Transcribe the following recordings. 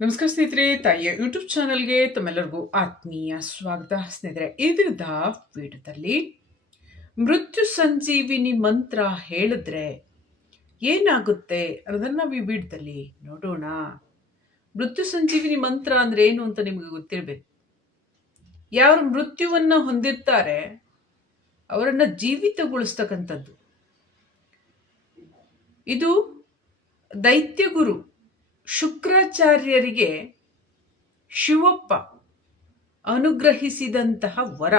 ನಮಸ್ಕಾರ ಸ್ನೇಹಿತರೆ, ತಾಯಿಯ ಯೂಟ್ಯೂಬ್ ಚಾನಲ್ಗೆ ತಮ್ಮೆಲ್ಲರಿಗೂ ಆತ್ಮೀಯ ಸ್ವಾಗತ. ಸ್ನೇಹಿತರೆ ಈ ದಿನದ ವಿಡಿಯೋದಲ್ಲಿ ಮೃತ್ಯು ಸಂಜೀವಿನಿ ಮಂತ್ರ ಹೇಳಿದ್ರೆ ಏನಾಗುತ್ತೆ ಅನ್ನೋದನ್ನ ನಾವು ಈ ಪೀಠದಲ್ಲಿ ನೋಡೋಣ. ಮೃತ್ಯು ಸಂಜೀವಿನಿ ಮಂತ್ರ ಅಂದ್ರೆ ಏನು ಅಂತ ನಿಮಗೆ ಗೊತ್ತಿರಬೇಕು. ಯಾರು ಮೃತ್ಯುವನ್ನ ಹೊಂದಿರ್ತಾರೆ, ಅವರನ್ನು ಜೀವಿತಗೊಳಿಸ್ತಕ್ಕಂಥದ್ದು. ಇದು ದೈತ್ಯಗುರು ಶುಕ್ರಾಚಾರ್ಯರಿಗೆ ಶಿವಪ್ಪ ಅನುಗ್ರಹಿಸಿದಂತಹ ವರ.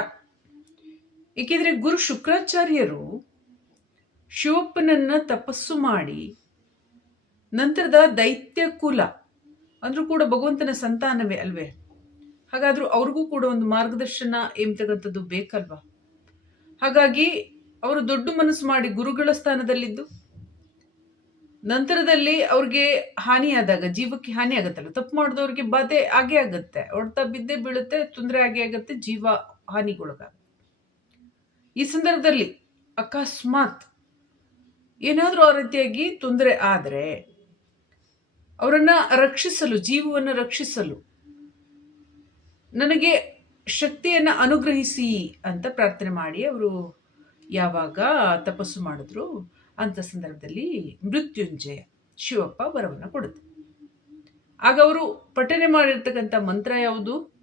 ಏಕೆಂದರೆ ಗುರು ಶುಕ್ರಾಚಾರ್ಯರು ಶಿವಪ್ಪನನ್ನು ತಪಸ್ಸು ಮಾಡಿ ನಂತರದ ದೈತ್ಯ ಕುಲ ಅಂದ್ರೂ ಕೂಡ ಭಗವಂತನ ಸಂತಾನವೇ ಅಲ್ವೇ? ಹಾಗಾದರೂ ಅವ್ರಿಗೂ ಕೂಡ ಒಂದು ಮಾರ್ಗದರ್ಶನ ಎಂಬತಕ್ಕಂಥದ್ದು ಬೇಕಲ್ವಾ? ಹಾಗಾಗಿ ಅವರು ದೊಡ್ಡ ಮನಸ್ಸು ಮಾಡಿ ಗುರುಗಳ ಸ್ಥಾನದಲ್ಲಿದ್ದು ನಂತರದಲ್ಲಿ ಅವ್ರಿಗೆ ಹಾನಿಯಾದಾಗ ಜೀವಕ್ಕೆ ಹಾನಿ ಆಗುತ್ತಲ್ಲ, ತಪ್ಪು ಮಾಡಿದವ್ರಿಗೆ ಬಾಧೆ ಆಗೇ ಆಗುತ್ತೆ. ಹೊಡ್ತಾ ಬಿದ್ದೇ ಬೀಳುತ್ತೆ, ತೊಂದರೆ ಆಗೇ ಆಗುತ್ತೆ, ಜೀವ ಹಾನಿಗೊಳಗಾಗುತ್ತೆ. ಈ ಸಂದರ್ಭದಲ್ಲಿ ಅಕಸ್ಮಾತ್ ಏನಾದರೂ ಆ ರೀತಿಯಾಗಿ ತೊಂದರೆ ಆದರೆ, ಅವರನ್ನ ರಕ್ಷಿಸಲು, ಜೀವವನ್ನು ರಕ್ಷಿಸಲು ನನಗೆ ಶಕ್ತಿಯನ್ನು ಅನುಗ್ರಹಿಸಿ ಅಂತ ಪ್ರಾರ್ಥನೆ ಮಾಡಿ ಅವರು ಯಾವಾಗ ತಪಸ್ಸು ಮಾಡಿದ್ರು ಅಂತ ಸಂದರ್ಭದಲ್ಲಿ ಮೃತ್ಯುಂಜಯ ಶಿವಪ್ಪ ವರವನ್ನು ಕೊಡುತ್ತೆ. ಆಗ ಅವರು ಪಠನೆ ಮಾಡಿರ್ತಕ್ಕಂಥ ಮಂತ್ರ ಯಾವುದು?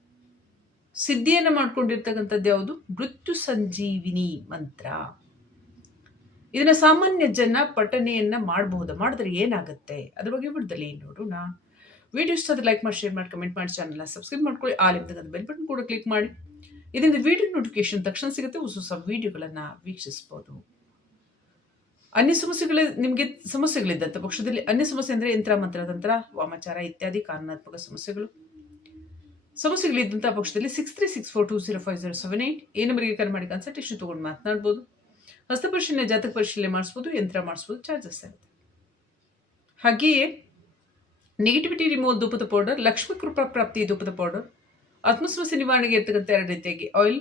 ಸಿದ್ಧಿಯನ್ನು ಮಾಡ್ಕೊಂಡಿರ್ತಕ್ಕಂಥದ್ದು ಯಾವುದು? ಮೃತ್ಯು ಸಂಜೀವಿನಿ ಮಂತ್ರ. ಇದನ್ನ ಸಾಮಾನ್ಯ ಜನ ಪಠನೆಯನ್ನ ಮಾಡಬಹುದು ಮಾಡಿದ್ರೆ ಏನಾಗುತ್ತೆ? ಅದ್ರ ಬಗ್ಗೆ ಬಿಡ್ದಲ್ಲಿ ನೋಡೋಣ. ವಿಡಿಯೋ ಇಷ್ಟ ಲೈಕ್ ಮಾಡಿ ಶೇರ್ ಮಾಡಿ ಕಮೆಂಟ್ ಮಾಡಿ ಚಾನಲ್ನ ಸಬ್ಸ್ಕ್ರೈಬ್ ಮಾಡ್ಕೊಳ್ಳಿ. ಆ ಲಿಂಕ್ ಬೆಲ್ ಬಟನ್ ಕೂಡ ಕ್ಲಿಕ್ ಮಾಡಿ. ಇದರಿಂದ ವಿಡಿಯೋ ನೋಟಿಫಿಕೇಶನ್ ತಕ್ಷಣ ಸಿಗುತ್ತೆ. ಹೊಸ ಹೊಸ ವಿಡಿಯೋಗಳನ್ನು ವೀಕ್ಷಿಸಬಹುದು ಅನ್ಯ ಸಮಸ್ಯೆಗಳ ನಿಮಗೆ ಸಮಸ್ಯೆಗಳಿದ್ದಂಥ ಪಕ್ಷದಲ್ಲಿ ಅನ್ಯ ಸಮಸ್ಯೆ ಅಂದರೆ ಯಂತ್ರ ತಂತ್ರ, ವಾಮಾಚಾರ ಇತ್ಯಾದಿ ಕಾನೂನಾತ್ಮಕ ಸಮಸ್ಯೆಗಳು. ಸಮಸ್ಯೆಗಳಿದ್ದಂಥ ಪಕ್ಷದಲ್ಲಿ six three six four two zero five zero seven eight ಈ ನಂಬರ್ಗೆ ಕರೆ ಮಾಡಿ ಕನ್ಸಲ್ಟೇಷನ್ ತೊಗೊಂಡು ಮಾತನಾಡ್ಬೋದು. ಹಸ್ತಪರಿಶೀಲನೆ ಜಾತಕ ಪರಿಶೀಲನೆ ಮಾಡಿಸ್ಬೋದು, ಯಂತ್ರ ಮಾಡಿಸ್ಬೋದು ಚಾರ್ಜಸ್ ಆಗುತ್ತೆ. ಹಾಗೆಯೇ ನೆಗೆಟಿವಿಟಿ ರಿಮೂವಲ್ ದೂಪದ ಪೌಡರ್ ಲಕ್ಷ್ಮೀ ಕೃಪಾ ಪ್ರಾಪ್ತಿ ದೂಪದ ಪೌಡರ್ ಆತ್ಮಸಮಸ್ಯೆ ನಿವಾರಣೆಗೆ ಇರ್ತಕ್ಕಂಥ ಎರಡು ರೀತಿಯಾಗಿ ಆಯಿಲ್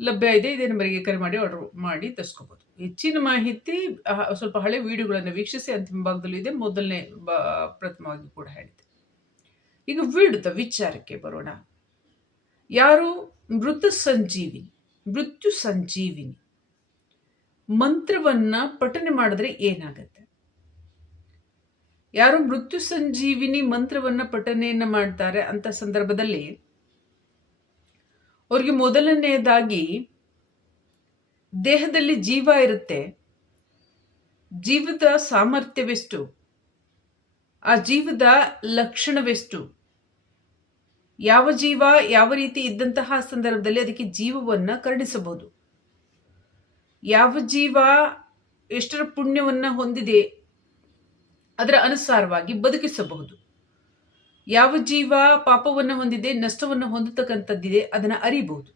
ಲಭ್ಯ ಇದೆ. ಇದೇ ನಂಬರಿಗೆ ಕರೆ ಮಾಡಿ ಆರ್ಡರ್ ಮಾಡಿ ತರಿಸ್ಕೋಬೋದು. ಹೆಚ್ಚಿನ ಮಾಹಿತಿ ಸ್ವಲ್ಪ ಹಳೆ ವಿಡಿಯೋಗಳನ್ನು ವೀಕ್ಷಿಸಿ ಅಂತಿಮ ಭಾಗದಲ್ಲಿ ಇದೆ. ಮೊದಲನೇ ಪ್ರಥಮವಾಗಿ ಕೂಡ ಹೇಳಿದೆ. ಈಗ ವಿಡುತ್ತ ವಿಚಾರಕ್ಕೆ ಬರೋಣ. ಯಾರು? ಮೃತ ಸಂಜೀವಿನಿ. ಮೃತ್ಯು ಸಂಜೀವಿನಿ. ಮಂತ್ರವನ್ನ ಪಠನೆ ಮಾಡಿದ್ರೆ ಏನಾಗತ್ತೆ? ಯಾರು ಮೃತ್ಯು ಸಂಜೀವಿನಿ ಮಂತ್ರವನ್ನ ಪಠನೆಯನ್ನ ಮಾಡ್ತಾರೆ ಅಂತ ಸಂದರ್ಭದಲ್ಲಿ, ಅವ್ರಿಗೆ ಮೊದಲನೆಯದಾಗಿ ದೇಹದಲ್ಲಿ ಜೀವ ಇರುತ್ತೆ. ಜೀವದ ಸಾಮರ್ಥ್ಯವೆಷ್ಟು? ಆ ಜೀವದ ಲಕ್ಷಣವೆಷ್ಟು? ಯಾವ ಜೀವ ಯಾವ ರೀತಿ ಇದ್ದಂತಹ ಸಂದರ್ಭದಲ್ಲಿ ಅದಕ್ಕೆ ಜೀವವನ್ನು ಕರುಣಿಸಬಹುದು? ಯಾವ ಜೀವ ಎಷ್ಟರ ಪುಣ್ಯವನ್ನ ಹೊಂದಿದೆ ಅದರ ಅನುಸಾರವಾಗಿ ಬದುಕಿಸಬಹುದು? ಯಾವ ಜೀವ ಪಾಪವನ್ನು ಹೊಂದಿದೆ, ನಷ್ಟವನ್ನು ಹೊಂದತಕ್ಕಂಥದ್ದಿದೆ ಅದನ್ನು ಅರಿಬಹುದು.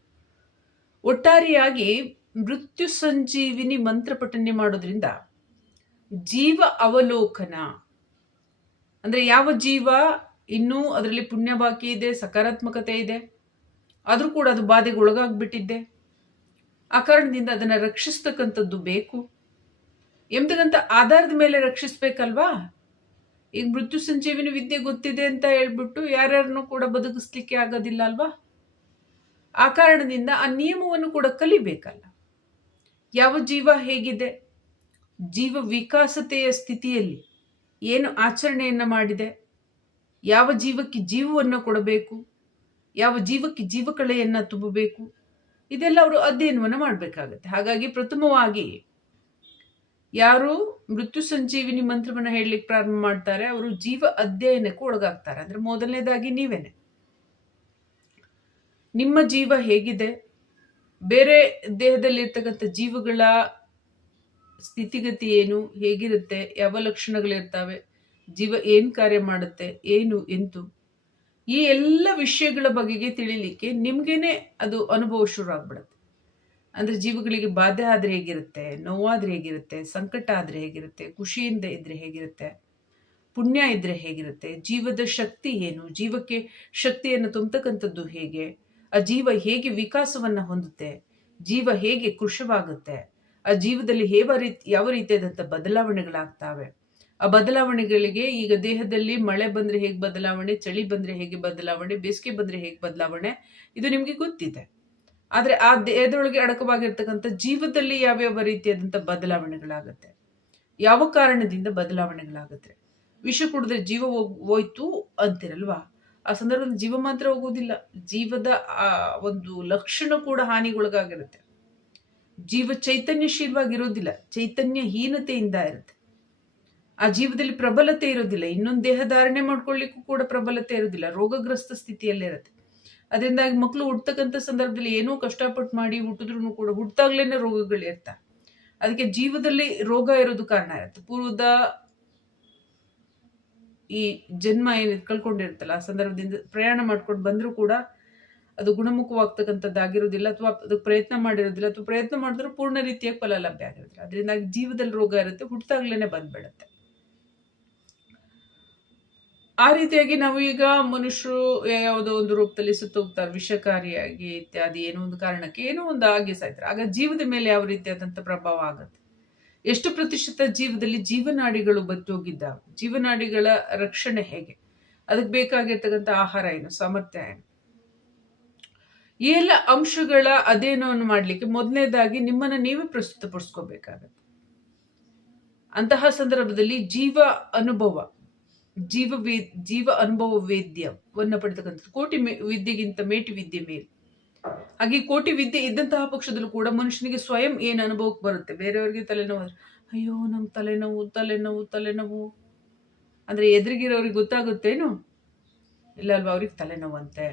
ಒಟ್ಟಾರೆಯಾಗಿ ಮೃತ್ಯು ಸಂಜೀವಿನಿ ಮಂತ್ರ ಪಠನೆ ಮಾಡೋದ್ರಿಂದ ಜೀವ ಅವಲೋಕನ. ಅಂದ್ರೆ ಯಾವ ಜೀವ? ಇನ್ನೂ ಅದರಲ್ಲಿ ಪುಣ್ಯ ಬಾಕಿ ಇದೆ, ಸಕಾರಾತ್ಮಕತೆ ಇದೆ. ಆದರೂ ಕೂಡ ಅದು ಬಾಧೆಗೆ ಒಳಗಾಗ್ಬಿಟ್ಟಿದ್ದೆ. ಆ ಕಾರಣದಿಂದ ಅದನ್ನು ರಕ್ಷಿಸ್ತಕ್ಕಂಥದ್ದು ಬೇಕು. ಎಂಬತಕ್ಕಂಥ ಆಧಾರದ ಮೇಲೆ ರಕ್ಷಿಸ್ಬೇಕಲ್ವಾ? ಈಗ ಮೃತ್ಯು ಸಂಜೀವಿನಿ ವಿದ್ಯೆ ಗೊತ್ತಿದೆ ಅಂತ ಹೇಳ್ಬಿಟ್ಟು ಯಾರ್ಯಾರನ್ನು ಕೂಡ ಬದುಕಿಸ್ಲಿಕ್ಕೆ ಆಗೋದಿಲ್ಲ ಅಲ್ವಾ? ಆ ಕಾರಣದಿಂದ ಆ ನಿಯಮವನ್ನು ಕೂಡ ಕಲಿಬೇಕಲ್ಲ. ಯಾವ ಜೀವ ಹೇಗಿದೆ? ಜೀವ ವಿಕಾಸತೆಯ ಸ್ಥಿತಿಯಲ್ಲಿ ಏನು ಆಚರಣೆಯನ್ನು ಮಾಡಿದೆ? ಯಾವ ಜೀವಕ್ಕೆ ಜೀವವನ್ನು ಕೊಡಬೇಕು? ಯಾವ ಜೀವಕ್ಕೆ ಜೀವಕಳೆಯನ್ನು ತುಂಬಬೇಕು? ಇದೆಲ್ಲ ಅವರು ಅಧ್ಯಯನವನ್ನು ಮಾಡಬೇಕಾಗತ್ತೆ. ಹಾಗಾಗಿ ಪ್ರಥಮವಾಗಿ ಯಾರು ಮೃತ್ಯು ಸಂಜೀವಿನಿ ಮಂತ್ರವನ್ನು ಹೇಳಲಿಕ್ಕೆ ಪ್ರಾರಂಭ ಮಾಡ್ತಾರೆ, ಅವರು ಜೀವ ಅಧ್ಯಯನಕ್ಕೆ ಒಳಗಾಗ್ತಾರೆ. ಅಂದರೆ ಮೊದಲನೇದಾಗಿ ನೀವೇನೆ. ನಿಮ್ಮ ಜೀವ ಹೇಗಿದೆ? ಬೇರೆ ದೇಹದಲ್ಲಿರ್ತಕ್ಕಂಥ ಜೀವಗಳ ಸ್ಥಿತಿಗತಿ ಏನು, ಹೇಗಿರುತ್ತೆ, ಯಾವ ಲಕ್ಷಣಗಳಿರ್ತವೆ, ಜೀವ ಏನು ಕಾರ್ಯ ಮಾಡುತ್ತೆ, ಏನು, ಎಂತು, ಈ ಎಲ್ಲ ವಿಷಯಗಳ ಬಗೆಗೆ ತಿಳಿಲಿಕ್ಕೆ ನಿಮ್ಗೇನೆ ಅದು ಅನುಭವ ಶುರು ಆಗ್ಬಿಡುತ್ತೆ. ಅಂದ್ರೆ ಜೀವಗಳಿಗೆ ಬಾಧೆ ಆದ್ರೆ ಹೇಗಿರುತ್ತೆ, ನೋವಾದರೆ ಹೇಗಿರುತ್ತೆ, ಸಂಕಟ ಆದ್ರೆ ಹೇಗಿರುತ್ತೆ, ಖುಷಿಯಿಂದ ಇದ್ದರೆ ಹೇಗಿರುತ್ತೆ, ಪುಣ್ಯ ಇದ್ದರೆ ಹೇಗಿರುತ್ತೆ, ಜೀವದ ಶಕ್ತಿ ಏನು, ಜೀವಕ್ಕೆ ಶಕ್ತಿಯನ್ನು ತುಂಬತಕ್ಕಂಥದ್ದು ಹೇಗೆ ಆ ಜೀವ ಹೇಗೆ ವಿಕಾಸವನ್ನ ಹೊಂದುತ್ತೆ, ಜೀವ ಹೇಗೆ ಕೃಷವಾಗುತ್ತೆ, ಆ ಜೀವದಲ್ಲಿ ಹೇವ ರೀತಿ, ಯಾವ ರೀತಿಯಾದಂಥ ಬದಲಾವಣೆಗಳಾಗ್ತಾವೆ. ಆ ಬದಲಾವಣೆಗಳಿಗೆ ಈಗ ದೇಹದಲ್ಲಿ ಮಳೆ ಬಂದ್ರೆ ಹೇಗೆ ಬದಲಾವಣೆ, ಚಳಿ ಬಂದ್ರೆ ಹೇಗೆ ಬದಲಾವಣೆ, ಬೇಸಿಗೆ ಬಂದ್ರೆ ಹೇಗೆ ಬದಲಾವಣೆ, ಇದು ನಿಮಗೆ ಗೊತ್ತಿದೆ. ಆದರೆ ಆ ದೇಹದೊಳಗೆ ಅಡಕವಾಗಿರ್ತಕ್ಕಂಥ ಜೀವದಲ್ಲಿ ಯಾವ್ಯಾವ ರೀತಿಯಾದಂಥ ಬದಲಾವಣೆಗಳಾಗುತ್ತೆ, ಯಾವ ಕಾರಣದಿಂದ ಬದಲಾವಣೆಗಳಾಗತ್ತೆ. ವಿಷ ಕುಡಿದ್ರೆ ಜೀವ ಹೋಗ್- ಹೋಯ್ತು ಅಂತಿರಲ್ವಾ? ಆ ಸಂದರ್ಭದಲ್ಲಿ ಜೀವ ಮಾತ್ರ ಹೋಗೋದಿಲ್ಲ ಜೀವದ, ಆ, ಒಂದು ಲಕ್ಷಣ ಕೂಡ ಹಾನಿಗೊಳಗಾಗಿರುತ್ತೆ. ಜೀವ ಚೈತನ್ಯಶೀಲವಾಗಿರೋದಿಲ್ಲ ಚೈತನ್ಯಹೀನತೆಯಿಂದ ಇರುತ್ತೆ. ಆ ಜೀವದಲ್ಲಿ ಪ್ರಬಲತೆ ಇರೋದಿಲ್ಲ. ಇನ್ನೊಂದು ದೇಹ ಧಾರಣೆ ಮಾಡ್ಕೊಳ್ಳಿಕ್ಕೂ ಕೂಡ ಪ್ರಬಲತೆ ಇರೋದಿಲ್ಲ. ರೋಗಗ್ರಸ್ತ ಸ್ಥಿತಿಯಲ್ಲೇ ಇರುತ್ತೆ. ಅದರಿಂದಾಗಿ ಮಕ್ಕಳು ಹುಡ್ತಕ್ಕಂಥ ಸಂದರ್ಭದಲ್ಲಿ ಏನೋ ಕಷ್ಟಪಟ್ಟು ಮಾಡಿ ಹುಟ್ಟಿದ್ರು ಕೂಡ ಹುಟ್ಟಾಗ್ಲೇನೆ ರೋಗಗಳು ಇರ್ತಾ ಅದಕ್ಕೆ ಜೀವದಲ್ಲಿ ರೋಗ ಇರೋದು ಕಾರಣ ಇರುತ್ತೆ. ಪೂರ್ವದ ಈ ಜನ್ಮ ಏನು ಕಳ್ಕೊಂಡಿರುತ್ತಲ್ಲ, ಆ ಸಂದರ್ಭದಿಂದ ಪ್ರಯಾಣ ಮಾಡ್ಕೊಂಡು ಬಂದರೂ ಕೂಡ ಅದು ಗುಣಮುಖವಾಗ್ತಕ್ಕಂಥದ್ದಾಗಿರೋದಿಲ್ಲ ಅಥವಾ ಅದಕ್ಕೆ ಪ್ರಯತ್ನ ಮಾಡಿರೋದಿಲ್ಲ ಅಥವಾ ಪ್ರಯತ್ನ ಮಾಡಿದ್ರೂ ಪೂರ್ಣ ರೀತಿಯಾಗಿ ಫಲ ಲಭ್ಯ ಆಗಿರೋದಿಲ್ಲ ಅದರಿಂದಾಗಿ ಜೀವದಲ್ಲಿ ರೋಗ ಇರುತ್ತೆ ಹುಟ್ಟಾಗ್ಲೇನೆ ಬಂದ್ಬಿಡುತ್ತೆ. ಆ ರೀತಿಯಾಗಿ ನಾವು ಈಗ ಮನುಷ್ಯರು ಯಾವುದೋ ಒಂದು ರೂಪದಲ್ಲಿ ಸುತ್ತೋಗ್ತಾರೆ ವಿಷಕಾರಿಯಾಗಿ ಇತ್ಯಾದಿ, ಏನೋ ಒಂದು ಕಾರಣಕ್ಕೆ ಏನೋ ಒಂದು ಆಗಿ ಸಾಯ್ತಾರೆ. ಆಗ ಜೀವದ ಮೇಲೆ ಯಾವ ರೀತಿಯಾದಂಥ ಪ್ರಭಾವ ಆಗುತ್ತೆ? ಎಷ್ಟು ಪ್ರತಿಶತ ಜೀವದಲ್ಲಿ ಜೀವನಾಡಿಗಳು ಬತ್ತೋಗಿದ್ದಾವೆ ಜೀವನಾಡಿಗಳ ರಕ್ಷಣೆ ಹೇಗೆ? ಅದಕ್ಕೆ ಬೇಕಾಗಿರ್ತಕ್ಕಂಥ ಆಹಾರ ಏನು? ಸಾಮರ್ಥ್ಯ ಏನು? ಈ ಎಲ್ಲ ಅಂಶಗಳ ಅಧ್ಯಯನವನ್ನು ಮಾಡಲಿಕ್ಕೆ ಮೊದಲನೇದಾಗಿ ನಿಮ್ಮನ್ನು ನೀವೇ ಪ್ರಸ್ತುತಪಡಿಸ್ಕೋಬೇಕಾಗತ್ತೆ. ಅಂತಹ ಸಂದರ್ಭದಲ್ಲಿ ಜೀವ ಅನುಭವ, ಜೀವ ವೇ, ಜೀವ ಅನುಭವ ವೇದ್ಯವನ್ನು ಪಡೆತಕ್ಕಂಥದ್ದು ಕೋಟಿ ಮೇ, ವಿದ್ಯೆಗಿಂತ ಮೇಟಿ ವಿದ್ಯೆ ಮೇಲೆ. ಹಾಗೆ ಕೋಟಿ ವಿದ್ಯೆ ಇದ್ದಂತಹ ಪಕ್ಷದಲ್ಲೂ ಕೂಡ ಮನುಷ್ಯನಿಗೆ ಸ್ವಯಂ ಏನು ಅನುಭವಕ್ಕೆ ಬರುತ್ತೆ. ಬೇರೆಯವರಿಗೆ ತಲೆನೋವು, ಅಯ್ಯೋ ನಮ್ಮ ತಲೆನೋವು ತಲೆನೋವು ತಲೆನೋವು. ಅಂದರೆ ಎದುರಿಗಿರೋರಿಗೆ ಗೊತ್ತಾಗುತ್ತೇನು? ಇಲ್ಲ ಅಲ್ವಾ, ಅವ್ರಿಗೆ ತಲೆನೋವು ಅಂತೆ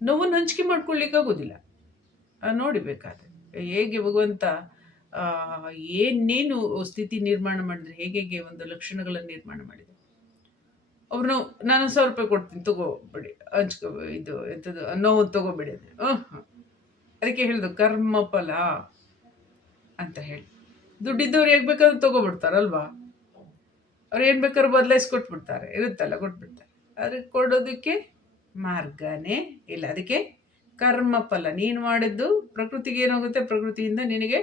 ನೋವನ್ನು ಹಂಚಿಕೆ ಮಾಡ್ಕೊಳ್ಳಿಕ್ಕಾಗೋದಿಲ್ಲ ನೋಡಿಬೇಕಾದ್ರೆ ನೋಡಿ ಬೇಕಾದ್ರೆ. ಹೇಗೆ ಭಗವಂತ ಏನೇನು ಸ್ಥಿತಿ ನಿರ್ಮಾಣ ಮಾಡಿದ್ರೆ ಹೇಗೆ ಹೇಗೆ ಒಂದು ಲಕ್ಷಣಗಳನ್ನು ನಿರ್ಮಾಣ ಮಾಡಿದೆ. ಅವ್ರನ್ನ ನಾನು ಸಾವಿರ ರೂಪಾಯಿ ಕೊಡ್ತೀನಿ, ತಗೋಬೇಡಿ. ಹಂಚ್ಕೋ, ಇದು ಎಂಥದ್ದು ನೋವು ತಗೋಬೇಡಿ ಹಾಂ ಹ್ಮ್. ಅದಕ್ಕೆ ಹೇಳಿದ್ರು ಕರ್ಮ ಫಲ ಅಂತ ಹೇಳಿ. ದುಡ್ಡಿದ್ದವ್ರು ಹೇಗೆ ಬೇಕಾದ್ರೂ ತಗೋಬಿಡ್ತಾರಲ್ವಾ? ಅವ್ರು ಏನು ಬೇಕಾದ್ರೂ ಬದಲಾಯಿಸ್ಕೊಟ್ಬಿಡ್ತಾರೆ, ಇರುತ್ತಲ್ಲ ಕೊಟ್ಬಿಡ್ತಾರೆ. ಅದಕ್ಕೆ ಕೊಡೋದಕ್ಕೆ ಮಾರ್ಗನೇ ಇಲ್ಲ. ಅದಕ್ಕೆ ಕರ್ಮ ಫಲ ನೀನು ಮಾಡಿದ್ದು ಪ್ರಕೃತಿಗೆ ಏನಾಗುತ್ತೆ? ಪ್ರಕೃತಿಯಿಂದ ನಿನಗೆ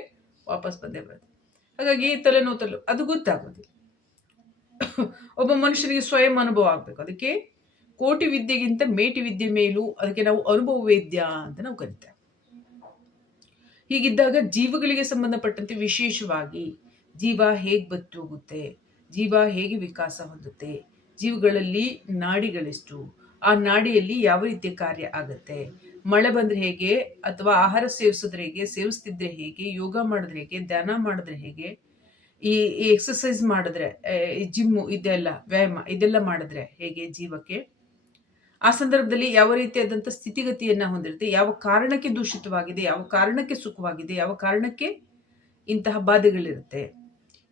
ವಾಪಸ್ ಬಂದೇ ಬರುತ್ತೆ. ಹಾಗಾಗಿ ತಲೆನೋವು ತಲೆ ಅದು ಗೊತ್ತಾಗೋದಿಲ್ಲ. ಒಬ್ಬ ಮನುಷ್ಯನಿಗೆ ಸ್ವಯಂ ಅನುಭವ ಆಗಬೇಕು. ಅದಕ್ಕೆ ಕೋಟಿ ವಿದ್ಯೆಗಿಂತ ಮೇಟಿ ವಿದ್ಯೆ ಮೇಲೂ ಅದಕ್ಕೆ ನಾವು ಅನುಭವ ವೇದ್ಯ ಅಂತ ನಾವು ಕರಿತೇವೆ. ಹೀಗಿದ್ದಾಗ ಜೀವಗಳಿಗೆ ಸಂಬಂಧಪಟ್ಟಂತೆ ವಿಶೇಷವಾಗಿ ಜೀವ ಹೇಗೆ ಬತ್ತು ಹೋಗುತ್ತೆ ಜೀವ ಹೇಗೆ ವಿಕಾಸ ಹೊಂದುತ್ತೆ, ಜೀವಗಳಲ್ಲಿ ನಾಡಿಗಳೆಷ್ಟು, ಆ ನಾಡಿಯಲ್ಲಿ ಯಾವ ರೀತಿಯ ಕಾರ್ಯ ಆಗುತ್ತೆ, ಮಳೆ ಬಂದ್ರೆ ಹೇಗೆ ಅಥವಾ ಆಹಾರ ಸೇವಿಸಿದ್ರೆ ಹೇಗೆ, ಸೇವಿಸ್ತಿದ್ರೆ ಹೇಗೆ, ಯೋಗ ಮಾಡಿದ್ರೆ ಹೇಗೆ, ಧ್ಯಾನ ಮಾಡಿದ್ರೆ ಹೇಗೆ, ಈ ಎಕ್ಸಸೈಸ್ ಮಾಡಿದ್ರೆ ಜಿಮ್ಮು ಇದೆಲ್ಲ, ವ್ಯಾಯಾಮ ಇದೆಲ್ಲ ಮಾಡಿದ್ರೆ ಹೇಗೆ ಜೀವಕ್ಕೆ? ಆ ಸಂದರ್ಭದಲ್ಲಿ ಯಾವ ರೀತಿಯಾದಂಥ ಸ್ಥಿತಿಗತಿಯನ್ನ ಹೊಂದಿರುತ್ತೆ, ಯಾವ ಕಾರಣಕ್ಕೆ ದೂಷಿತವಾಗಿದೆ, ಯಾವ ಕಾರಣಕ್ಕೆ ಸುಖವಾಗಿದೆ, ಯಾವ ಕಾರಣಕ್ಕೆ ಇಂತಹ ಬಾಧೆಗಳಿರುತ್ತೆ.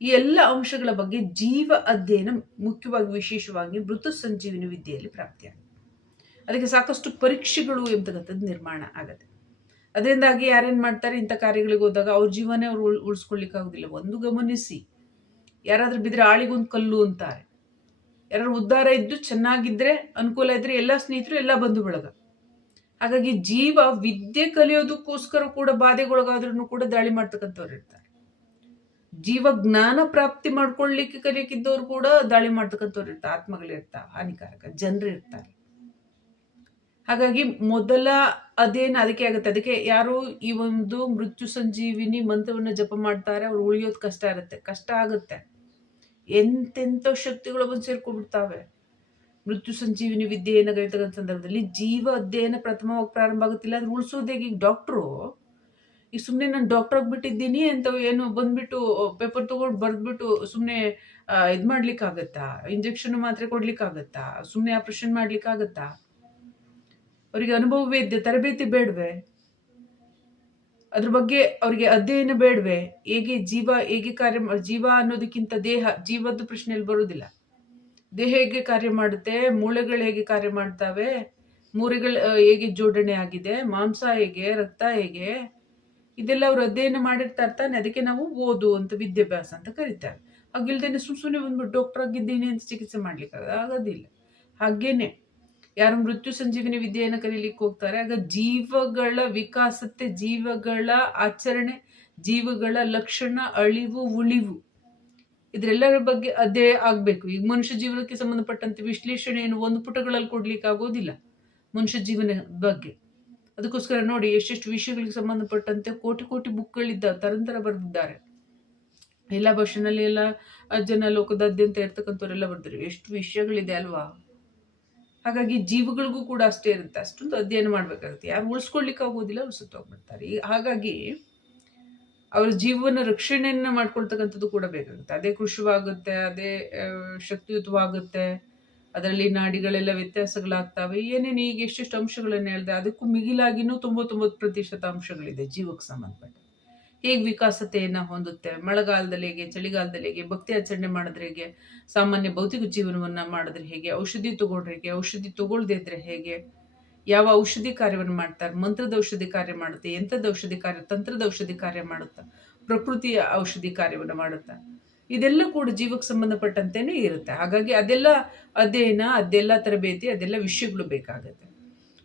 ಈ ಎಲ್ಲ ಅಂಶಗಳ ಬಗ್ಗೆ ಜೀವ ಅಧ್ಯಯನ ಮುಖ್ಯವಾಗಿ ವಿಶೇಷವಾಗಿ ಮೃತ ಸಂಜೀವಿನಿ ವಿದ್ಯೆಯಲ್ಲಿ ಪ್ರಾಪ್ತಿಯಾಗುತ್ತೆ. ಅದಕ್ಕೆ ಸಾಕಷ್ಟು ಪರೀಕ್ಷೆಗಳು ಎಂಬತಕ್ಕಂಥದ್ದು ನಿರ್ಮಾಣ ಆಗುತ್ತೆ. ಅದರಿಂದಾಗಿ ಯಾರೇನು ಮಾಡ್ತಾರೆ, ಇಂಥ ಕಾರ್ಯಗಳಿಗೆ ಹೋದಾಗ ಅವ್ರ ಜೀವನೇ ಅವ್ರು ಉಳ್ ಉಳಿಸ್ಕೊಳ್ಳಿಕ್ಕಾಗೋದಿಲ್ಲ ಒಂದು ಗಮನಿಸಿ, ಯಾರಾದರೂ ಬಿದ್ದರೆ ಆಳಿಗೊಂದು ಕಲ್ಲು ಅಂತಾರೆ. ಯಾರು ಉದ್ಧಾರ ಇದ್ದು ಚೆನ್ನಾಗಿದ್ರೆ ಅನುಕೂಲ ಇದ್ರೆ ಎಲ್ಲ ಸ್ನೇಹಿತರು ಎಲ್ಲ ಬಂಧು ಬಳಗ. ಹಾಗಾಗಿ ಜೀವ ವಿದ್ಯೆ ಕಲಿಯೋದಕ್ಕೋಸ್ಕರ ಕೂಡ ಬಾಧೆಗೊಳಗಾದ್ರೂ ಕೂಡ ದಾಳಿ ಮಾಡ್ತಕ್ಕಂಥವ್ರು ಇರ್ತಾರೆ. ಜೀವ ಜ್ಞಾನ ಪ್ರಾಪ್ತಿ ಮಾಡ್ಕೊಳ್ಳಿಕ್ಕೆ ಕಲಿಯಕ್ಕಿದ್ದವ್ರು ಕೂಡ ದಾಳಿ ಮಾಡ್ತಕ್ಕಂಥವ್ರು ಇರ್ತಾರೆ. ಆತ್ಮಗಳಿರ್ತಾವೆ, ಹಾನಿಕಾರಕ ಜನರು ಇರ್ತಾರೆ. ಹಾಗಾಗಿ ಮೊದಲ ಅದೇನು ಅದಕ್ಕೆ ಆಗುತ್ತೆ? ಅದಕ್ಕೆ ಯಾರು ಈ ಒಂದು ಮೃತ್ಯು ಸಂಜೀವಿನಿ ಮಂತ್ರವನ್ನ ಜಪ ಮಾಡ್ತಾರೆ, ಅವ್ರು ಉಳಿಯೋದು ಕಷ್ಟ ಇರುತ್ತೆ. ಕಷ್ಟ ಆಗುತ್ತೆ. ಎಂತೆಂಥ ಶಕ್ತಿಗಳು ಬಂದು ಸೇರ್ಕೊಂಡ್ಬಿಡ್ತಾವೆ. ಮೃತ್ಯು ಸಂಜೀವಿನಿ ವಿದ್ಯೆಯನ್ನು ಏನಾಗಿರ್ತಕ್ಕಂಥ ಸಂದರ್ಭದಲ್ಲಿ ಜೀವ ಅಧ್ಯಯನ ಪ್ರಥಮವಾಗಿ ಪ್ರಾರಂಭ ಆಗುತ್ತಿಲ್ಲ ಅದು ಹೇಗೆ? ಈಗ ಡಾಕ್ಟ್ರು ಈಗ ಸುಮ್ಮನೆ ನಾನು ಡಾಕ್ಟರ್ ಆಗಿಬಿಟ್ಟಿದ್ದೀನಿ ಅಂತ ಏನು ಬಂದ್ಬಿಟ್ಟು ಪೇಪರ್ ತೊಗೊಂಡು ಬರೆದ್ಬಿಟ್ಟು ಸುಮ್ಮನೆ ಇದು ಮಾಡ್ಲಿಕ್ಕಾಗತ್ತಾ? ಇಂಜೆಕ್ಷನ್ ಮಾತ್ರೆ ಕೊಡ್ಲಿಕ್ಕಾಗತ್ತಾ? ಸುಮ್ಮನೆ ಆಪರೇಷನ್ ಮಾಡ್ಲಿಕ್ಕಾಗತ್ತಾ? ಅವರಿಗೆ ಅನುಭವವೇ ಇದೆ ತರಬೇತಿ ಬೇಡವೆ? ಅದ್ರ ಬಗ್ಗೆ ಅವರಿಗೆ ಅಧ್ಯಯನ ಬೇಡವೆ. ಹೇಗೆ ಜೀವ, ಹೇಗೆ ಕಾರ್ಯ ಜೀವ ಅನ್ನೋದಕ್ಕಿಂತ ದೇಹ ಜೀವದ ಪ್ರಶ್ನೆಯಲ್ಲಿ ಬರುವುದಿಲ್ಲ. ದೇಹ ಹೇಗೆ ಕಾರ್ಯ ಮಾಡುತ್ತೆ, ಮೂಳೆಗಳು ಹೇಗೆ ಕಾರ್ಯ ಮಾಡ್ತವೆ ಮೂಳೆಗಳು ಹೇಗೆ ಜೋಡಣೆ ಆಗಿದೆ, ಮಾಂಸ ಹೇಗೆ, ರಕ್ತ ಹೇಗೆ, ಇದೆಲ್ಲ ಅವ್ರು ಅಧ್ಯಯನ ಮಾಡಿರ್ತಾರೆ ತಾನೆ, ಅದಕ್ಕೆ ನಾವು ಓದು ಅಂತ ವಿದ್ಯಾಭ್ಯಾಸ ಅಂತ ಕರಿತಾರೆ. ಹಾಗಿಲ್ದೇನೆ ಸುಮ್ ಸುಮ್ಮನೆ ಬಂದ್ಬಿಟ್ಟು ಡಾಕ್ಟರ್ ಆಗಿದ್ದೀನಿ ಅಂತ ಚಿಕಿತ್ಸೆ ಮಾಡ್ಲಿಕ್ಕೆ ಆಗೋದಿಲ್ಲ. ಹಾಗೇನೆ ಯಾರು ಮೃತ್ಯು ಸಂಜೀವಿನಿ ವಿದ್ಯೆಯನ್ನು ಕಲೀಲಿಕ್ಕೆ ಹೋಗ್ತಾರೆ. ಆಗ ಜೀವಗಳ ವಿಕಾಸತೆ ಜೀವಗಳ ಆಚರಣೆ, ಜೀವಗಳ ಲಕ್ಷಣ, ಅಳಿವು, ಉಳಿವು. ಇದರೆಲ್ಲರ ಬಗ್ಗೆ ಅದೇ ಆಗಬೇಕು. ಈಗ ಮನುಷ್ಯ ಜೀವನಕ್ಕೆ ಸಂಬಂಧಪಟ್ಟಂತೆ ವಿಶ್ಲೇಷಣೆಯನ್ನು ಒಂದು ಪುಟಗಳಲ್ಲಿ ಕೊಡ್ಲಿಕ್ಕೆ ಆಗೋದಿಲ್ಲ ಮನುಷ್ಯ ಜೀವನ ಬಗ್ಗೆ. ಅದಕ್ಕೋಸ್ಕರ ನೋಡಿ ಎಷ್ಟೆಷ್ಟು ವಿಷಯಗಳಿಗೆ ಸಂಬಂಧಪಟ್ಟಂತೆ ಕೋಟಿ ಕೋಟಿ ಬುಕ್ಗಳಿದ್ದ ತರಂತರ ಬರೆದಿದ್ದಾರೆ. ಎಲ್ಲ ಭಾಷೆನಲ್ಲಿ ಎಲ್ಲ ಜನ ಲೋಕದಾದ್ಯಂತ ಇರ್ತಕ್ಕಂಥವ್ರೆಲ್ಲ ಬರ್ತಾರೆ ಎಷ್ಟು ವಿಷಯಗಳಿದೆ ಅಲ್ವಾ? ಹಾಗಾಗಿ ಜೀವಗಳಿಗೂ ಕೂಡ ಅಷ್ಟೇ ಇರುತ್ತೆ. ಅಷ್ಟೊಂದು ಅಧ್ಯಯನ ಮಾಡಬೇಕಾಗುತ್ತೆ. ಯಾರು ಉಳಿಸ್ಕೊಳ್ಲಿಕ್ಕೆ ಆಗೋದಿಲ್ಲ, ಅವ್ರು ಸುತ್ತೋಗ್ಬಿಡ್ತಾರೆ. ಹಾಗಾಗಿ ಅವರ ಜೀವನ ರಕ್ಷಣೆಯನ್ನು ಮಾಡ್ಕೊಳ್ತಕ್ಕಂಥದ್ದು ಕೂಡ ಬೇಕಾಗುತ್ತೆ. ಅದೇ ಕೃಷಿವಾಗುತ್ತೆ, ಅದೇ ಶಕ್ತಿಯುತವಾಗುತ್ತೆ. ಅದರಲ್ಲಿ ನಾಡಿಗಳೆಲ್ಲ ವ್ಯತ್ಯಾಸಗಳಾಗ್ತವೆ. ಏನೇನು ಈಗ ಎಷ್ಟೆಷ್ಟು ಅಂಶಗಳನ್ನು ಹೇಳಿದೆ, ಅದಕ್ಕೂ ಮಿಗಿಲಾಗಿನೂ ತೊಂಬತ್ತೊಂಬತ್ತು ಪ್ರತಿಶತ ಅಂಶಗಳಿದೆ ಜೀವಕ್ಕೆ ಸಂಬಂಧಪಟ್ಟ. ಹೇಗೆ ವಿಕಾಸತೆಯನ್ನು ಹೊಂದುತ್ತೆ? ಮಳೆಗಾಲದಲ್ಲಿ ಹೇಗೆ, ಚಳಿಗಾಲದಲ್ಲಿ ಹೇಗೆ, ಭಕ್ತಿ ಆಚರಣೆ ಮಾಡಿದ್ರೆ ಹೇಗೆ, ಸಾಮಾನ್ಯ ಭೌತಿಕ ಜೀವನವನ್ನ ಮಾಡಿದ್ರೆ ಹೇಗೆ, ಔಷಧಿ ತಗೊಂಡ್ರೆ ಹೇಗೆ, ಔಷಧಿ ತಗೊಳ್ದೇ ಇದ್ರೆ ಹೇಗೆ, ಯಾವ ಔಷಧಿ ಕಾರ್ಯವನ್ನು ಮಾಡ್ತಾರೆ, ಮಂತ್ರದ ಔಷಧಿ ಕಾರ್ಯ ಮಾಡುತ್ತೆ, ಯಂತ್ರದ ಔಷಧಿ ಕಾರ್ಯ, ತಂತ್ರದ ಔಷಧಿ ಕಾರ್ಯ ಮಾಡುತ್ತಾ, ಪ್ರಕೃತಿಯ ಔಷಧಿ ಕಾರ್ಯವನ್ನು ಮಾಡುತ್ತಾ, ಇದೆಲ್ಲ ಕೂಡ ಜೀವಕ್ಕೆ ಸಂಬಂಧಪಟ್ಟಂತೆಯೇ ಇರುತ್ತೆ. ಹಾಗಾಗಿ ಅದೆಲ್ಲ ಅಧ್ಯಯನ, ಅದೆಲ್ಲ ತರಬೇತಿ, ಅದೆಲ್ಲ ವಿಷಯಗಳು ಬೇಕಾಗುತ್ತೆ.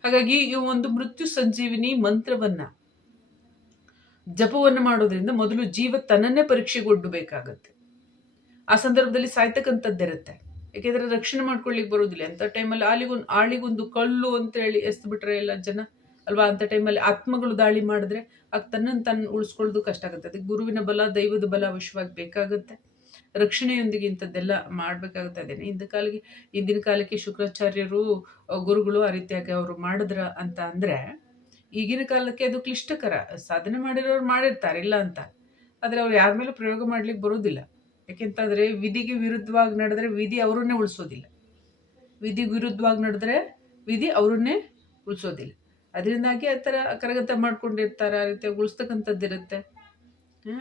ಹಾಗಾಗಿ ಈ ಒಂದು ಮೃತ್ಯು ಸಂಜೀವಿನಿ ಮಂತ್ರವನ್ನ ಜಪವನ್ನು ಮಾಡೋದ್ರಿಂದ ಮೊದಲು ಜೀವ ತನ್ನನ್ನೇ ಪರೀಕ್ಷೆಗೊಡ್ಡಬೇಕಾಗತ್ತೆ ಆ ಸಂದರ್ಭದಲ್ಲಿ ಸಾಯ್ತಕ್ಕಂಥದ್ದಿರುತ್ತೆ. ಯಾಕೆಂದ್ರೆ ರಕ್ಷಣೆ ಮಾಡ್ಕೊಳ್ಳಿಕ್ಕೆ ಬರೋದಿಲ್ಲ. ಅಂತ ಟೈಮಲ್ಲಿ ಆಳಿಗೊಂದು ಆಳಿಗೊಂದು ಕಲ್ಲು ಅಂತ ಹೇಳಿ ಬಿಟ್ರೆ ಎಲ್ಲ ಜನ, ಅಲ್ವಾ? ಅಂತ ಟೈಮಲ್ಲಿ ಆತ್ಮಗಳು ದಾಳಿ ಮಾಡಿದ್ರೆ ಆಗ ತನ್ನನ್ನು ತನ್ನ ಉಳಿಸ್ಕೊಳ್ಳೋದು ಕಷ್ಟ ಆಗುತ್ತೆ. ಅದಕ್ಕೆ ಗುರುವಿನ ಬಲ, ದೈವದ ಬಲ ಅವಶ್ಯವಾಗಿ ಬೇಕಾಗುತ್ತೆ. ರಕ್ಷಣೆಯೊಂದಿಗೆ ಇಂಥದ್ದೆಲ್ಲ ಮಾಡಬೇಕಾಗುತ್ತೆ. ಅದೇನೆ, ಇಂದ ಕಾಲಕ್ಕೆ ಇಂದಿನ ಕಾಲಕ್ಕೆ ಶುಕ್ರಾಚಾರ್ಯರು, ಗುರುಗಳು ಆ ರೀತಿಯಾಗಿ ಅವರು ಮಾಡಿದ್ರ ಅಂತ ಅಂದ್ರೆ ಈಗಿನ ಕಾಲಕ್ಕೆ ಅದು ಕ್ಲಿಷ್ಟಕರ. ಸಾಧನೆ ಮಾಡಿರೋರು ಮಾಡಿರ್ತಾರೆ, ಇಲ್ಲ ಅಂತ. ಆದ್ರೆ ಅವ್ರು ಯಾರ ಮೇಲೂ ಪ್ರಯೋಗ ಮಾಡ್ಲಿಕ್ಕೆ ಬರೋದಿಲ್ಲ. ಯಾಕೆಂತಂದರೆ ವಿಧಿಗೆ ವಿರುದ್ಧವಾಗಿ ನಡೆದ್ರೆ ವಿಧಿ ಅವರನ್ನೇ ಉಳಿಸೋದಿಲ್ಲ. ವಿಧಿ ವಿರುದ್ಧವಾಗಿ ನಡೆದ್ರೆ ವಿಧಿ ಅವರನ್ನೇ ಉಳಿಸೋದಿಲ್ಲ. ಅದರಿಂದಾಗಿ ಆ ಥರ ಕರಗತ ಮಾಡ್ಕೊಂಡಿರ್ತಾರೆ, ಆ ರೀತಿ ಉಳಿಸ್ತಕ್ಕಂಥದ್ದಿರುತ್ತೆ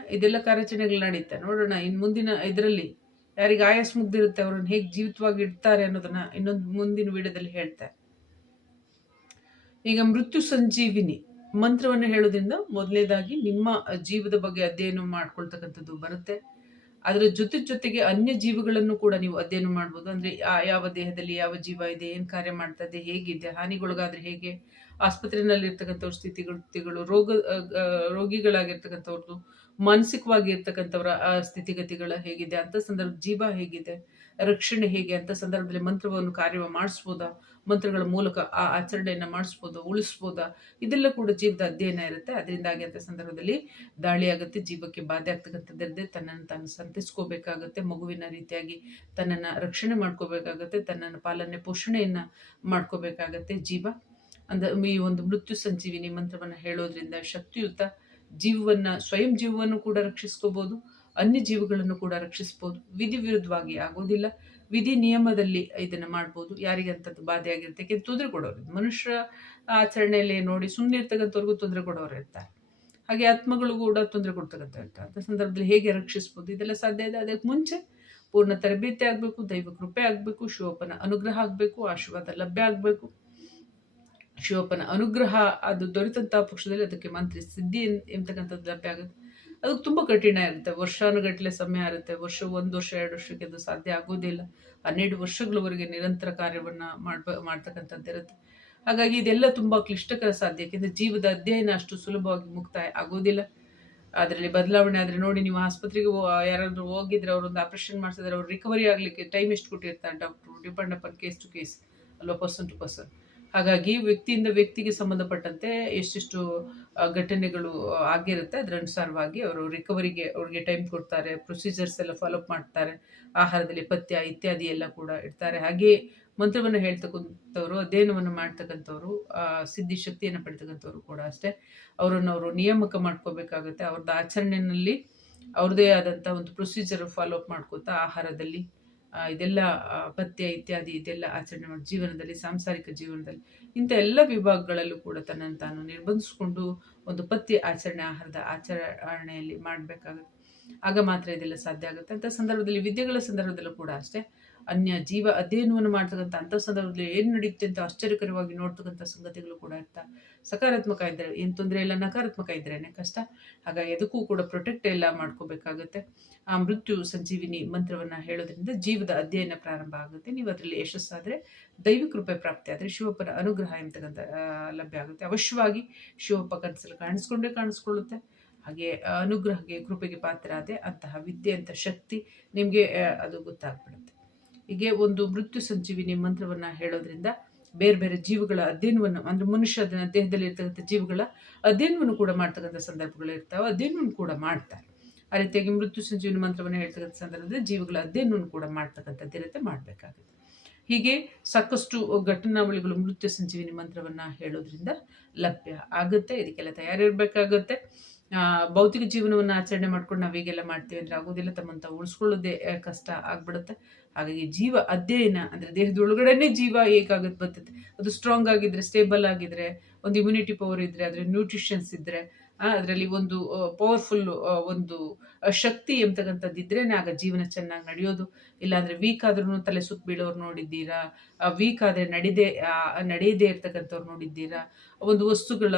ಇದೆಲ್ಲ ಕಾರ್ಯಾಚರಣೆಗಳು ನಡೀತೆ. ನೋಡೋಣ ಇನ್ನು ಮುಂದಿನ ಇದರಲ್ಲಿ ಯಾರಿಗೆ ಆಯಾಸ ಮುಗ್ದಿರುತ್ತೆ, ಅವ್ರನ್ನ ಹೇಗೆ ಜೀವಿತವಾಗಿ ಇಡ್ತಾರೆ ಅನ್ನೋದನ್ನ ಇನ್ನೊಂದು ಮುಂದಿನ ವಿಡಿಯೋದಲ್ಲಿ ಹೇಳ್ತಾರೆ ಈಗ ಮೃತ್ಯು ಸಂಜೀವಿನಿ ಮಂತ್ರವನ್ನು ಹೇಳೋದ್ರಿಂದ ಮೊದಲನೇದಾಗಿ ನಿಮ್ಮ ಜೀವದ ಬಗ್ಗೆ ಅಧ್ಯಯನ ಮಾಡ್ಕೊಳ್ತಕ್ಕಂಥದ್ದು ಬರುತ್ತೆ. ಅದರ ಜೊತೆ ಜೊತೆಗೆ ಅನ್ಯ ಜೀವಗಳನ್ನು ಕೂಡ ನೀವು ಅಧ್ಯಯನ ಮಾಡ್ಬೋದು. ಅಂದ್ರೆ ಯಾವ ದೇಹದಲ್ಲಿ ಯಾವ ಜೀವ ಇದೆ, ಏನು ಕಾರ್ಯ ಮಾಡ್ತಾ ಇದೆ, ಹೇಗಿದೆ, ಹಾನಿಗೊಳಗಾದ್ರೆ ಹೇಗೆ ಆಸ್ಪತ್ರೆಯಲ್ಲಿ ಇರ್ತಕ್ಕಂಥವ್ರ ಸ್ಥಿತಿಗತಿಗಳು ರೋಗ ರೋಗಿಗಳಾಗಿರ್ತಕ್ಕಂಥವ್ರದ್ದು ಮಾನಸಿಕವಾಗಿ ಇರ್ತಕ್ಕಂಥವ್ರ ಸ್ಥಿತಿಗತಿಗಳ ಹೇಗಿದೆ, ಅಂತ ಸಂದರ್ಭ ಜೀವ ಹೇಗಿದೆ. ರಕ್ಷಣೆ ಹೇಗೆ ಅಂತ ಸಂದರ್ಭದಲ್ಲಿ ಮಂತ್ರವನ್ನು ಕಾರ್ಯ ಮಾಡಿಸ್ಬೋದಾ? ಮಂತ್ರಗಳ ಮೂಲಕ ಆ ಆಚರಣೆಯನ್ನು ಮಾಡಿಸ್ಬೋದಾ? ಉಳಿಸ್ಬೋದಾ? ಇದೆಲ್ಲ ಕೂಡ ಜೀವದ ಅಧ್ಯಯನ ಇರುತ್ತೆ. ಅದರಿಂದಾಗಿ ಅಂತ ಸಂದರ್ಭದಲ್ಲಿ ದಾಳಿ ಆಗುತ್ತೆ ಜೀವಕ್ಕೆ ಬಾಧೆ ಆಗ್ತಕ್ಕಂಥದ್ದಿರದೆ ತನ್ನನ್ನು ತಾನು ಸಂತಿಸ್ಕೋಬೇಕಾಗುತ್ತೆ. ಮಗುವಿನ ರೀತಿಯಾಗಿ ತನ್ನನ್ನು ರಕ್ಷಣೆ ಮಾಡ್ಕೋಬೇಕಾಗತ್ತೆ. ತನ್ನನ್ನು ಪಾಲನೆ, ಪೋಷಣೆಯನ್ನ ಮಾಡ್ಕೋಬೇಕಾಗತ್ತೆ ಜೀವ. ಅಂದ, ಈ ಒಂದು ಮೃತ್ಯು ಸಂಜೀವಿನಿ ಮಂತ್ರವನ್ನು ಹೇಳೋದ್ರಿಂದ ಶಕ್ತಿಯುತ ಜೀವವನ್ನ, ಸ್ವಯಂ ಜೀವವನ್ನು ಕೂಡ ರಕ್ಷಿಸ್ಕೋಬಹುದು ಅನ್ಯ ಜೀವಗಳನ್ನು ಕೂಡ ರಕ್ಷಿಸ್ಬೋದು. ವಿಧಿ ವಿರುದ್ಧವಾಗಿ ಆಗೋದಿಲ್ಲ. ವಿಧಿ ನಿಯಮದಲ್ಲಿ ಇದನ್ನು ಮಾಡ್ಬೋದು. ಯಾರಿಗೆ ಅಂಥದ್ದು ಬಾಧೆ ಆಗಿರುತ್ತೆ? ಯಾಕೆಂದ್ರೆ ತೊಂದರೆ ಕೊಡೋರು. ಮನುಷ್ಯ ಆಚರಣೆಯಲ್ಲಿ ನೋಡಿ ಸುಮ್ಮನೆ ಇರ್ತಕ್ಕಂಥವ್ರಿಗೂ ತೊಂದರೆ ಕೊಡೋರು ಇರ್ತಾರೆ ಹಾಗೆ ಆತ್ಮಗಳು ಕೂಡ ತೊಂದರೆ ಕೊಡ್ತಕ್ಕಂಥ ಇರ್ತಾರೆ ಅಂತ ಸಂದರ್ಭದಲ್ಲಿ ಹೇಗೆ ರಕ್ಷಿಸ್ಬೋದು? ಇದೆಲ್ಲ ಸಾಧ್ಯ ಇದೆ. ಅದಕ್ಕೆ ಮುಂಚೆ ಪೂರ್ಣ ತರಬೇತಿ ಆಗಬೇಕು, ದೈವ ಕೃಪೆ ಆಗಬೇಕು, ಶಿವಪ್ಪನ ಅನುಗ್ರಹ ಆಗಬೇಕು, ಆಶೀರ್ವಾದ ಲಭ್ಯ ಆಗಬೇಕು. ಶಿವಪ್ಪನ ಅನುಗ್ರಹ ಅದು ದೊರೆತಂಥ ಪಕ್ಷದಲ್ಲಿ ಅದಕ್ಕೆ ಮಂತ್ರಿ ಸಿದ್ಧಿ ಎಂತಕ್ಕಂಥದ್ದು ಲಭ್ಯ ಆಗುತ್ತೆ. ಅದಕ್ಕೆ ತುಂಬ ಕಠಿಣ ಇರುತ್ತೆ. ವರ್ಷಾನುಗಟ್ಟಲೆ ಸಮಯ ಇರುತ್ತೆ ವರ್ಷ ಒಂದು ವರ್ಷ, ಎರಡು ವರ್ಷಕ್ಕೆ ಅದು ಸಾಧ್ಯ ಆಗೋದಿಲ್ಲ. ಹನ್ನೆರಡು ವರ್ಷಗಳವರೆಗೆ ನಿರಂತರ ಕಾರ್ಯವನ್ನ ಮಾಡ್ಬ, ಮಾಡ್ತಕ್ಕಂಥದ್ದು ಇರುತ್ತೆ. ಹಾಗಾಗಿ ಇದೆಲ್ಲ ತುಂಬಾ ಕ್ಲಿಷ್ಟಕರ ಸಾಧ್ಯ. ಯಾಕೆಂದ್ರೆ ಜೀವದ ಅಧ್ಯಯನ ಅಷ್ಟು ಸುಲಭವಾಗಿ ಮುಕ್ತಾಯ ಆಗೋದಿಲ್ಲ. ಅದರಲ್ಲಿ ಬದಲಾವಣೆ ಆದ್ರೆ ನೋಡಿ, ನೀವು ಆಸ್ಪತ್ರೆಗೆ ಯಾರಾದರೂ ಯಾರಾದ್ರೂ ಹೋಗಿದ್ರೆ ಅವರೊಂದು ಆಪರೇಷನ್ ಮಾಡಿಸಿದ್ರೆ ಅವ್ರು ರಿಕವರಿ ಆಗಲಿಕ್ಕೆ ಟೈಮ್ ಎಷ್ಟು ಕೊಟ್ಟಿರ್ತಾರೆ doctor depend upon case to case ಅಲ್ವಾ ಪರ್ಸನ್ ಟು ಪರ್ಸನ್ ಹಾಗಾಗಿ ವ್ಯಕ್ತಿಯಿಂದ ವ್ಯಕ್ತಿಗೆ ಸಂಬಂಧಪಟ್ಟಂತೆ ಎಷ್ಟೆಷ್ಟು ಘಟನೆಗಳು ಆಗಿರುತ್ತೆ, ಅದರ ಅನುಸಾರವಾಗಿ ಅವರು ರಿಕವರಿಗೆ ಅವ್ರಿಗೆ ಟೈಮ್ ಕೊಡ್ತಾರೆ ಪ್ರೊಸೀಜರ್ಸ್ ಎಲ್ಲ ಫಾಲೋಅಪ್ ಮಾಡ್ತಾರೆ, ಆಹಾರದಲ್ಲಿ ಪಥ್ಯ ಇತ್ಯಾದಿ ಎಲ್ಲ ಕೂಡ ಇಡ್ತಾರೆ. ಹಾಗೆ ಮಂತ್ರವನ್ನು ಹೇಳ್ತಕ್ಕಂಥವ್ರು, ಅಧ್ಯಯನವನ್ನು ಮಾಡ್ತಕ್ಕಂಥವ್ರು ಸಿದ್ಧಿ ಶಕ್ತಿಯನ್ನು ಪಡಿತಕ್ಕಂಥವ್ರು ಕೂಡ ಅಷ್ಟೇ. ಅವರನ್ನು ಅವರು ನಿಯಾಮಕ ಮಾಡ್ಕೋಬೇಕಾಗುತ್ತೆ. ಅವ್ರದ್ದು ಆಚರಣೆಯಲ್ಲಿ ಅವ್ರದ್ದೇ ಆದಂಥ ಒಂದು ಪ್ರೊಸೀಜರ್ ಫಾಲೋಅಪ್ ಮಾಡ್ಕೋತಾ ಆಹಾರದಲ್ಲಿ ಇದೆಲ್ಲ ಪಥ್ಯ ಇತ್ಯಾದಿ ಇದೆಲ್ಲ ಆಚರಣೆ ಮಾಡಿ, ಜೀವನದಲ್ಲಿ, ಸಾಂಸಾರಿಕ ಜೀವನದಲ್ಲಿ, ಇಂಥ ಎಲ್ಲ ವಿಭಾಗಗಳಲ್ಲೂ ಕೂಡ ತನ್ನನ್ನು ತಾನು ನಿರ್ಬಂಧಿಸಿಕೊಂಡು ಒಂದು ಪಥ್ಯ ಆಚರಣೆ, ಆಹಾರದ ಆಚರಣೆಯಲ್ಲಿ ಮಾಡಬೇಕಾಗುತ್ತೆ. ಆಗ ಮಾತ್ರ ಇದೆಲ್ಲ ಸಾಧ್ಯ ಆಗುತ್ತೆ. ಅಂತ ಸಂದರ್ಭದಲ್ಲಿ, ವಿದ್ಯೆಗಳ ಸಂದರ್ಭದಲ್ಲೂ ಕೂಡ ಅಷ್ಟೇ. ಅನ್ಯ ಜೀವ ಅಧ್ಯಯನವನ್ನು ಮಾಡ್ತಕ್ಕಂಥ ಅಂಥ ಸಂದರ್ಭದಲ್ಲಿ ಏನು ನಡೆಯುತ್ತೆ ಅಂತ ಆಶ್ಚರ್ಯಕರವಾಗಿ ನೋಡ್ತಕ್ಕಂಥ ಸಂಗತಿಗಳು ಕೂಡ ಇರ್ತಾ ಸಕಾರಾತ್ಮಕ ಇದ್ದರೆ ಏನು ತೊಂದರೆ ಇಲ್ಲ, ನಕಾರಾತ್ಮಕ ಇದ್ರೇನೆ ಕಷ್ಟ. ಹಾಗಾಗಿ ಎದಕ್ಕೂ ಕೂಡ ಪ್ರೊಟೆಕ್ಟ್ ಎಲ್ಲ ಮಾಡ್ಕೋಬೇಕಾಗುತ್ತೆ. ಆ ಮೃತ್ಯು ಸಂಜೀವಿನಿ ಮಂತ್ರವನ್ನ ಹೇಳೋದ್ರಿಂದ ಜೀವದ ಅಧ್ಯಯನ ಪ್ರಾರಂಭ ಆಗುತ್ತೆ. ನೀವು ಅದರಲ್ಲಿ ಯಶಸ್ಸಾದರೆ ದೈವ ಕೃಪೆ ಪ್ರಾಪ್ತಿ ಆದರೆ ಶಿವಪ್ಪನ ಅನುಗ್ರಹ ಎಂತಕ್ಕಂಥ ಲಭ್ಯ ಆಗುತ್ತೆ. ಅವಶ್ಯವಾಗಿ ಶಿವಪ್ಪ ಕನಸಲ್ಲಿ ಕಾಣಿಸ್ಕೊಂಡೇ ಕಾಣಿಸ್ಕೊಳ್ಳುತ್ತೆ. ಹಾಗೆ ಅನುಗ್ರಹಕ್ಕೆ, ಕೃಪೆಗೆ ಪಾತ್ರ ಪಾತ್ರರಾದೆ ಅಂತಹ ವಿದ್ಯೆ ಅಂತ ಶಕ್ತಿ ನಿಮಗೆ ಅದು ಗೊತ್ತಾಗ್ಬಿಡುತ್ತೆ. ಹೀಗೆ ಒಂದು ಮೃತ್ಯು ಸಂಜೀವಿನಿ ಮಂತ್ರವನ್ನ ಹೇಳೋದ್ರಿಂದ ಬೇರೆ ಬೇರೆ ಜೀವಗಳ ಅಧ್ಯಯನವನ್ನು, ಅಂದರೆ ಮನುಷ್ಯ ದೇಹದಲ್ಲಿ ಇರ್ತಕ್ಕಂಥ ಜೀವಗಳ ಅಧ್ಯಯನವನ್ನು ಕೂಡ ಮಾಡ್ತಕ್ಕಂಥ ಸಂದರ್ಭಗಳು ಇರ್ತಾವೆ, ಅಧ್ಯಯನವನ್ನು ಕೂಡ ಮಾಡ್ತಾರೆ. ಆ ರೀತಿಯಾಗಿ ಮೃತ್ಯು ಸಂಜೀವಿನಿ ಮಂತ್ರವನ್ನು ಹೇಳ್ತಕ್ಕಂಥ ಸಂದರ್ಭದಲ್ಲಿ ಜೀವಗಳ ಅಧ್ಯಯನವನ್ನು ಕೂಡ ಮಾಡ್ತಕ್ಕಂಥದ್ದು ಇರುತ್ತೆ ಮಾಡಬೇಕಾಗುತ್ತೆ. ಹೀಗೆ ಸಾಕಷ್ಟು ಘಟನಾವಳಿಗಳು ಮೃತ್ಯು ಸಂಜೀವಿನಿ ಮಂತ್ರವನ್ನು ಹೇಳೋದ್ರಿಂದ ಲಭ್ಯ ಆಗುತ್ತೆ, ಇದಕ್ಕೆಲ್ಲ ತಯಾರಿರಬೇಕಾಗುತ್ತೆ. ಭೌತಿಕ ಜೀವನವನ್ನು ಆಚರಣೆ ಮಾಡ್ಕೊಂಡು ನಾವು ಹೀಗೆಲ್ಲ ಮಾಡ್ತೀವಿ ಅಂದರೆ ಆಗೋದಿಲ್ಲ, ತಮ್ಮಂತ ಉಳಿಸ್ಕೊಳ್ಳೋದೇ ಕಷ್ಟ ಆಗ್ಬಿಡುತ್ತೆ. ಹಾಗಾಗಿ ಜೀವ ಅಧ್ಯಯನ ಅಂದರೆ ದೇಹದ ಒಳಗಡೆನೇ ಜೀವ ಹೇಗಾಗುತ್ತೆ ಬರ್ತದೆ. ಅದು ಸ್ಟ್ರಾಂಗ್ ಆಗಿದ್ರೆ ಸ್ಟೇಬಲ್ ಆಗಿದ್ರೆ, ಒಂದು ಇಮ್ಯುನಿಟಿ ಪವರ್ ಇದ್ದರೆ ಅದರ ನ್ಯೂಟ್ರಿಷನ್ಸ್ ಇದ್ದರೆ ಅದರಲ್ಲಿ ಒಂದು ಪವರ್ಫುಲ್ ಒಂದು ಶಕ್ತಿ ಎಂಬತಕ್ಕಂಥದ್ದು ಇದ್ರೇನೆ ಆಗ ಜೀವನ ಚೆನ್ನಾಗಿ ನಡೆಯೋದು. ಇಲ್ಲಾಂದರೆ ವೀಕ್ ಆದ್ರೂ ತಲೆ ಸುತ್ತ ಬೀಳೋರು ನೋಡಿದ್ದೀರಾ ವೀಕ್ ಆದರೆ ನಡಿದೆ ನಡೆಯದೇ ಇರ್ತಕ್ಕಂಥವ್ರು ನೋಡಿದ್ದೀರಾ, ಒಂದು ವಸ್ತುಗಳ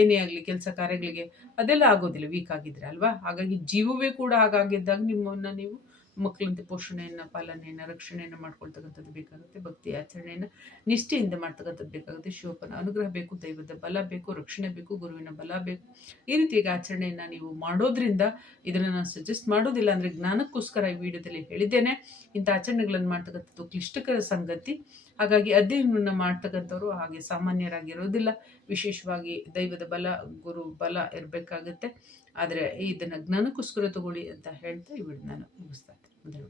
ಏನೇ ಆಗಲಿ ಕೆಲಸ ಕಾರ್ಯಗಳಿಗೆ ಅದೆಲ್ಲ ಆಗೋದಿಲ್ಲ ವೀಕ್ ಆಗಿದ್ರೆ ಅಲ್ವಾ? ಹಾಗಾಗಿ ಜೀವವೇ ಕೂಡ ಹಾಗಾಗಿದ್ದಾಗ ನಿಮ್ಮನ್ನು ನೀವು ಮಕ್ಕಳಂತೆ ಪೋಷಣೆಯನ್ನು, ಪಾಲನೆಯನ್ನು, ರಕ್ಷಣೆಯನ್ನು ಮಾಡ್ಕೊಳ್ತಕ್ಕಂಥದ್ದು ಬೇಕಾಗುತ್ತೆ. ಭಕ್ತಿ ಆಚರಣೆಯನ್ನು ನಿಷ್ಠೆಯಿಂದ ಮಾಡ್ತಕ್ಕಂಥದ್ದು ಬೇಕಾಗುತ್ತೆ. ಶಿವಪ್ಪನ ಅನುಗ್ರಹ ಬೇಕು, ದೈವದ ಬಲ ಬೇಕು, ರಕ್ಷಣೆ ಬೇಕು, ಗುರುವಿನ ಬಲ ಬೇಕು. ಈ ರೀತಿಯಾಗಿ ಆಚರಣೆಯನ್ನು ನೀವು ಮಾಡೋದ್ರಿಂದ ಇದನ್ನು ನಾನು ಸಜೆಸ್ಟ್ ಮಾಡೋದಿಲ್ಲ ಅಂದರೆ ಜ್ಞಾನಕ್ಕೋಸ್ಕರ ಈ ವಿಡಿಯೋದಲ್ಲಿ ಹೇಳಿದ್ದೇನೆ. ಇಂಥ ಆಚರಣೆಗಳನ್ನು ಮಾಡ್ತಕ್ಕಂಥದ್ದು ಕ್ಲಿಷ್ಟಕರ ಸಂಗತಿ. ಹಾಗಾಗಿ ಅಧ್ಯಯನವನ್ನು ಮಾಡ್ತಕ್ಕಂಥವ್ರು ಹಾಗೆ ಸಾಮಾನ್ಯರಾಗಿರೋದಿಲ್ಲ. ವಿಶೇಷವಾಗಿ ದೈವದ ಬಲ, ಗುರು ಬಲ ಇರಬೇಕಾಗುತ್ತೆ. ಆದರೆ ಇದನ್ನು ಜ್ಞಾನಕ್ಕೋಸ್ಕರ ತಗೊಳ್ಳಿ ಅಂತ ಹೇಳ್ತಾ ಈ ನಾನು ಮುಗಿಸ್ತಾ ಇದ್ದೆ. ಮುಂದಿನ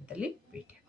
ಭೇಟಿ